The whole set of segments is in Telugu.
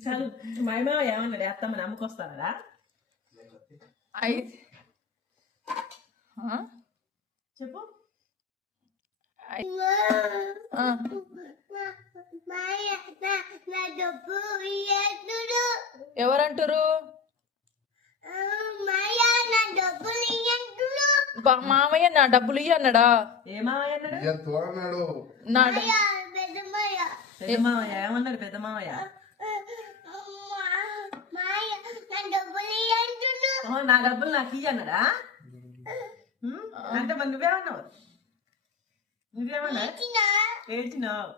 చాలు మైమా ఏమన్నాడు అత్తమ్మని అమ్ముకొస్తానడా చెప్పు ఎవరంటారు మామయ్య నా డబ్బులు ఇయ్య అన్నాడా ఏ మామయ్య అన్నాడు పెద్ద మామయ్య ఏమన్నాడు పెద్ద మామయ్య నా డబ్బులు నాకు ఇయ్య అన్నాడా అంటే మరి నువ్వేమన్నావు నువ్వేమన్నా ఏడ్చినావు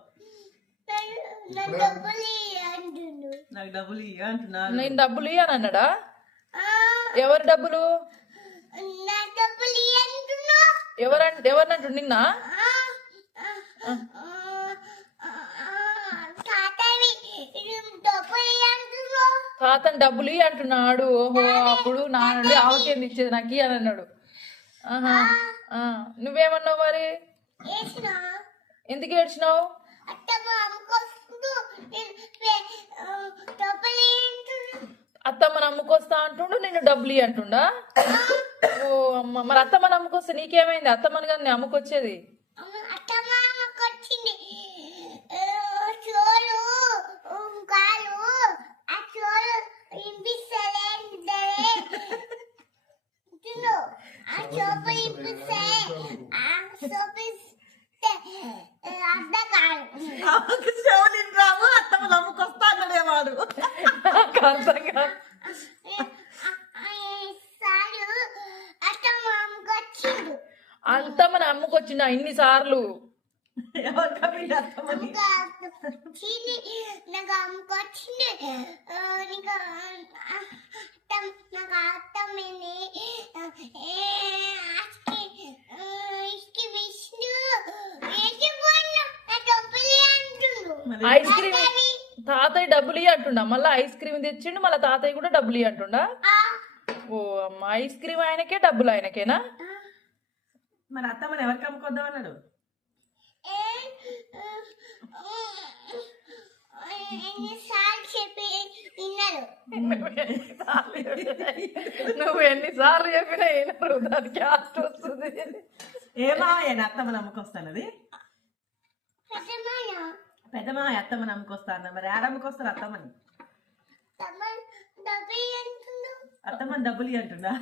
నాకు డబ్బులు ఇయ్య అంటున్నా నేను డబ్బులు ఇయ్యను అన్నాడా ఎవరి డబ్బులు ఎవరినంటు నిన్న తాతని డబ్బులు ఇయ్య అంటున్నాడు ఓహో అప్పుడు నా నుండి ఆవకేంది ఇచ్చేది నాకు ఇయ్య అని అన్నాడు నువ్వేమన్నావు మరి ఎందుకు ఏడ్చినావు అత్తమ్మని అమ్ముకొస్తా అంటుండు నేను డబ్బులు ఇయ్య అంటుండా ఓ అమ్మ మరి అత్తమ్మని అమ్ముకొస్తే నీకేమైంది అత్తమ్మని కానీ నేను అమ్ముకొచ్చేది రావు అత్తమ్మని అమ్ముకొస్తా అన్నాడేవాడు అత్తమ్మని అమ్ముకొచ్చిండు ఇన్నిసార్లు ఐస్ క్రీమ్ తాతయ్య డబ్బులు ఇయ్య అంటుండా మళ్ళీ ఐస్ క్రీమ్ తెచ్చిండు మళ్ళీ తాతయ్య కూడా డబ్బులు ఇయ్య అంటుండా ఓ అమ్మ ఐస్ క్రీమ్ ఆయనకే డబ్బులు ఆయనకేనా మరి అత్తమ్మని ఎవరికి అమ్ముకొద్దాం అన్నాడు నువ్వు ఎన్నిసార్లు చెప్పినా వినరు దానికి క్యాస్ట్ వస్తుంది ఏమా అత్తమ్మని అమ్ముకొస్తానది పెద్దమా అత్తమ్మని అమ్ముకొస్తాను మరి ఆడ అమ్ముకొస్తారు అత్తమ్మని అత్తమ్మని డబ్బులు అంటుందా